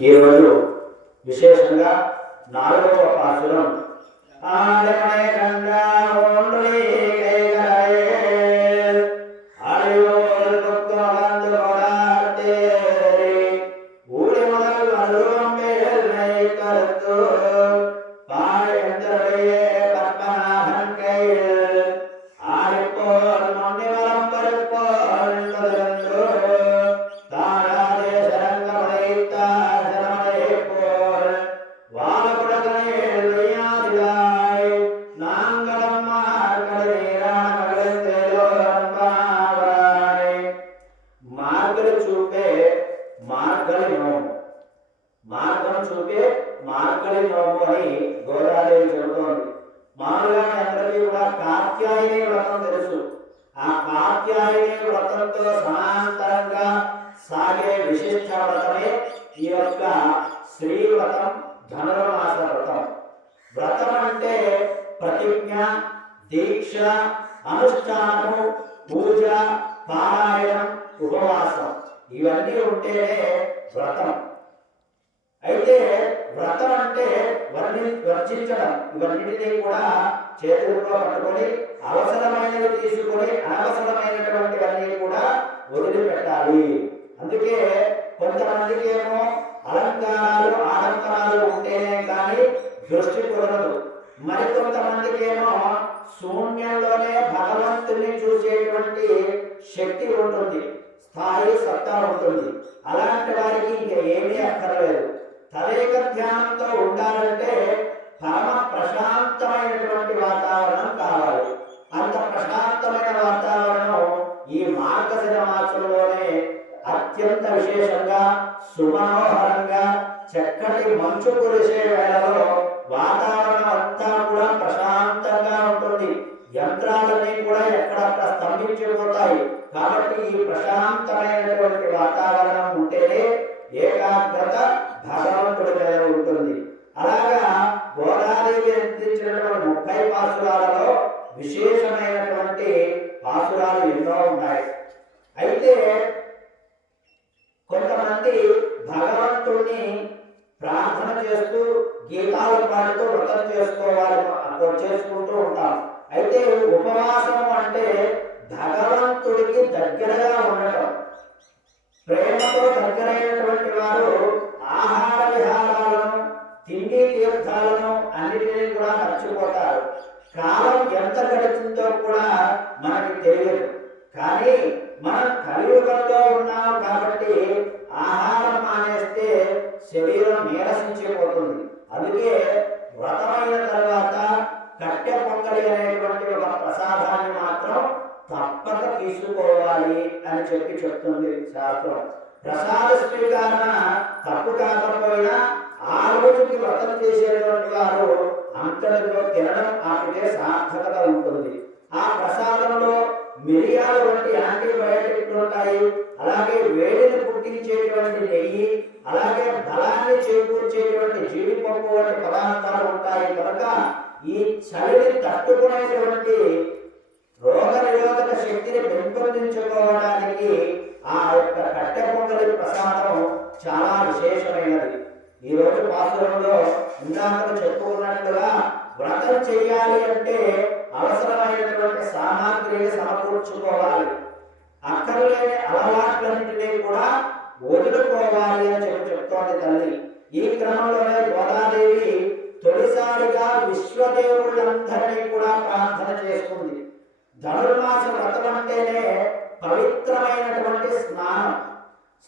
ఈరోజు విశేషంగా నాలుగవ పాసురం ఆడమనే కండా కాత్యాయని వ్రతం తెలుసు. ఆ కాత్యాయని వ్రతంతో సమాంతరంగా సాగే విశిష్ట వ్రతమే ఈ యొక్క శ్రీ వ్రతం ధనుర్మాస వ్రతం. వ్రతం అంటే ప్రతిజ్ఞ దీక్ష అనుష్ఠానము పూజ పారాయణం ఉపవాసం. ఇవన్నీ ఉంటేనే వ్రతం. అయితే వ్రతం అంటే వర్ణి వర్జించడం ఇవన్నిటినీ కూడా చేతుల్లో పట్టుకొని అవసరమైనవి తీసుకొని అనవసరమైనటువంటివన్నీ కూడా వదిలిపెట్టాలి. అందుకే కొంతమందికి ఏమో అలంకారాలు ఆడంబరాలు ఉంటేనే కానీ దృష్టి కుదరదు. మరికొంతమందికి ఏమో శూన్యంలోనే భగవంతుని చూసేటువంటి శక్తి ఉంటుంది. స్థాయి సత్తా ఉంటుంది. అలాంటి వారికి అత్యంత విశేషంగా సుమనోహరంగా చక్కటి మంచు కురిసే వేళలో వాతావరణం అంతా కూడా ప్రశాంతంగా ఉంటుంది. యంత్రాలన్నీ కూడా ఎక్కడక్కడ స్తంభించిపోతాయి. కాబట్టి ఈ ప్రశాంతమైనటువంటి వాతావరణం ఉంటేనే ఏకాగ్రత భగవంతుడి మీద ఉంటుంది. అలాగా గోదాదేవి అందించినటువంటి ముప్పై పాసురాలలో విశేషమైనటువంటి పాసురాలు ఎన్నో ఉన్నాయి. అయితే కొంతమంది భగవంతుణ్ణి ప్రార్థన చేస్తూ గీతాలు పాడుతూ వ్రతం చేసుకోవాలి చేసుకుంటూ ఉంటారు అయితే ఉపవాసం అంటే భగవంతుడికి దగ్గరగా ఉండటం. ప్రేమతో దగ్గరైనటువంటి వారు ఆహార విహారాలను తిండి తీర్థాలను అన్నిటినీ కూడా మర్చిపోతారు. కాలం ఎంత గడుతుందో కూడా మనకి తెలియదు. కానీ మనం కలియుగంలో ఉన్నాం కాబట్టి ఆహారం మానేస్తే శరీరం నీరసించిపోతుంది. అందుకే వ్రతమైన తర్వాత కట్టె పొంగలి అనేటువంటి ఒక ప్రసాదాన్ని మాత్రం తప్పక తీసుకోవాలి అని చెప్పి చెప్తుంది శాస్త్రం. ప్రసాద స్వీకరణ తప్పు కాకపోయినా ఆ రోజుకి వ్రతం చేసేటువంటి వారు అంతటిలో తినడం ఆమెకే సార్థకత ఉంటుంది. అలాగే బలాన్ని చేకూర్చేటువంటి జీడిపప్పు వంటి పదార్థాలు ఉంటాయి కనుక ఈ చలిని తట్టుకునేటువంటి రోగ నిరోధక శక్తిని పెంపొందించుకోవడానికి ఆ యొక్క కట్టె పొంగలి ప్రసాదం చాలా విశేషమైనది. ఈ రోజు పాసురంలో ఇందాక చెప్పుకున్నట్లుగా వ్రతం చేయాలి అంటే అవసరమైనటువంటి సామాగ్రిని సమకూర్చుకోవాలి. అక్కర్లేని అలవాట్లన్నింటినీ కూడా వదులుకోవాలి అని చెప్పి చెప్తోంది తల్లి. ఈ క్రమంలోనే గోదాదేవి తొలిసారిగా విశ్వదేవుళ్ళందరినీ కూడా ప్రార్థన చేసుకుంది. ధనుర్మాస వ్రతం అంటేనే పవిత్రమైనటువంటి స్నానం.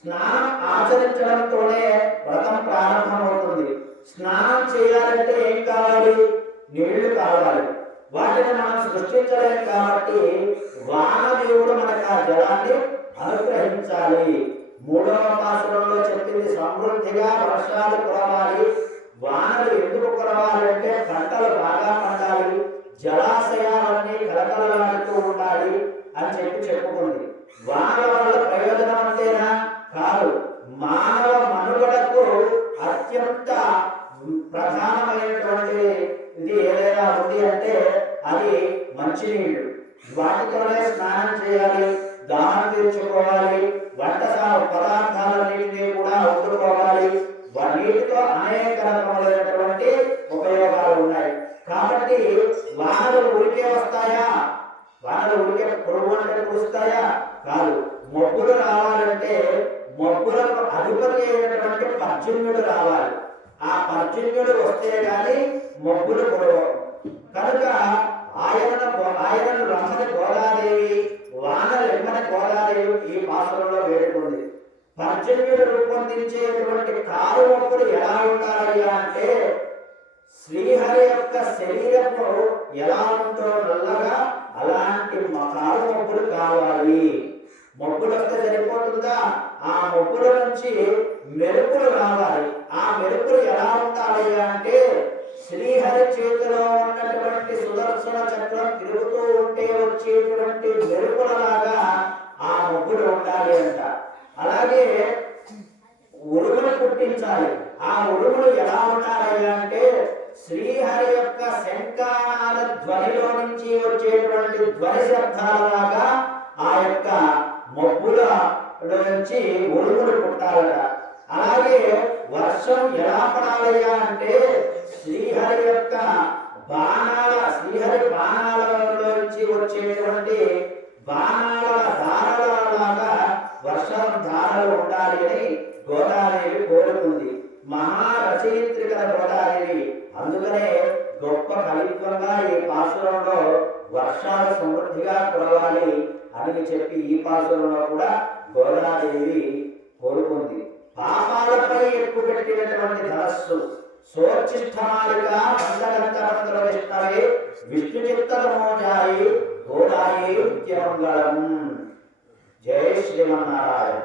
స్నానం ఆచరించడంతోనే వ్రతం ప్రారంభమవుతుంది. స్నానం చేయాలంటే ఏం కావాలి? నీళ్ళు కావాలి. వాటిని మనం సృష్టించలేం కాబట్టి వానదేవుడు మనకు ఆ జలాన్ని అనుగ్రహించాలి. మూడవ మాసంలో చెప్పింది సమృద్ధిగా వర్షాలు కురవాలి. వానలు ఎందుకు కురవాలంటే పంటలు బాగా పండాలి. జలాశయాలన్నీ కలకలలాడుతూ ఉండాలి అని చెప్పి చెప్పుకుంది. వానల వల్ల ప్రయోజనం అంతేనా? కాదు. మానవ మనుగడకు అత్యంత ప్రధానమైనటువంటి ఇది ఏదైనా ఉంది అంటే అది మంచినీళ్ళు. వాటితోనే స్నానం చేయాలి. దాహం తీర్చుకోవాలి వంట పదార్థాలన్నింటినీ కూడా వదులుకోవాలి వా- నీటితో అనేక రకములైనటువంటి ఉపయోగాలు ఉన్నాయి. కాబట్టి వానలు ఉరికే వస్తాయా? వానలు ఉరికే పురుగు అంటే కురుస్తాయా? కాదు. మొబ్బులు రావాలంటే మొబ్బులకు అధిపతి అయినటువంటి పర్జన్యుడు రావాలి. ఆ పర్జన్యుడు వస్తే కానీ మొబ్బులు కురవవు కనుక ఆయన ఆయనను రమ్మని గోదాదేవి వాన ఎమ్మని గోదాదేవి ఈ పాత్రలో వేడుకుంది. పర్జన్యుడు రూపొందించేటువంటి కారు మబ్బులు ఎలా ఉండాలి అంటే శ్రీహరి యొక్క శరీరము ఎలా ఉంటో నల్లగా అలాంటి కారు మబ్బులు కావాలి. మబ్బులు వస్తే సరిపోతుందా? ఆ మబ్బుల నుంచి మెరుపులు రావాలి. ఆ మెరుపులు ఎలా ఉండాలి అంటే శ్రీహరి చేతిలో ఉన్నటువంటి సుదర్శన చక్రం తిరుగుతూ ఉంటే వచ్చేటువంటి మెరుపులలాగా ఆ మబ్బులు ఉండాలి అంట. అలాగే ఉరుగును పుట్టించాలి. ఆ ఉరుగులు ఎలా ఉండాలి అంటే శ్రీహరి యొక్క శంకానాద ధ్వనిలో నుంచి వచ్చేటువంటి ధ్వని శబ్దాలలాగా ఆ యొక్క మబ్బుల నుంచి ఉరుగులు పుట్టాలట. అలాగే వర్షం ఎలా పడాలయ్యా అంటే శ్రీహరి యొక్క బాణాల శ్రీహరి బాణాలలోంచి వచ్చేటువంటి బాణాల ధారలాగా వర్షం ధారలు ఉండాలి అని గోదాదేవి కోరుకుంది. మహారచయిత్రి కదా గోదాదేవి అందుకనే గొప్ప కవిత్వంగా ఈ పాసురంలో వర్షాలు సమృద్ధిగా కురవాలి అని చెప్పి ఈ పాసురంలో కూడా గోదాదేవి కోరుకుంది. పాపాలపై ఎక్కువ పెట్టినటువంటి ధనస్సు సోచిష్టమాలిగా మందగంతరంతర విష్ణవే విష్ణు చిత్తమోజాయి గోదాయి నిత్యమంగళం శ్రీమన్నారాయణ.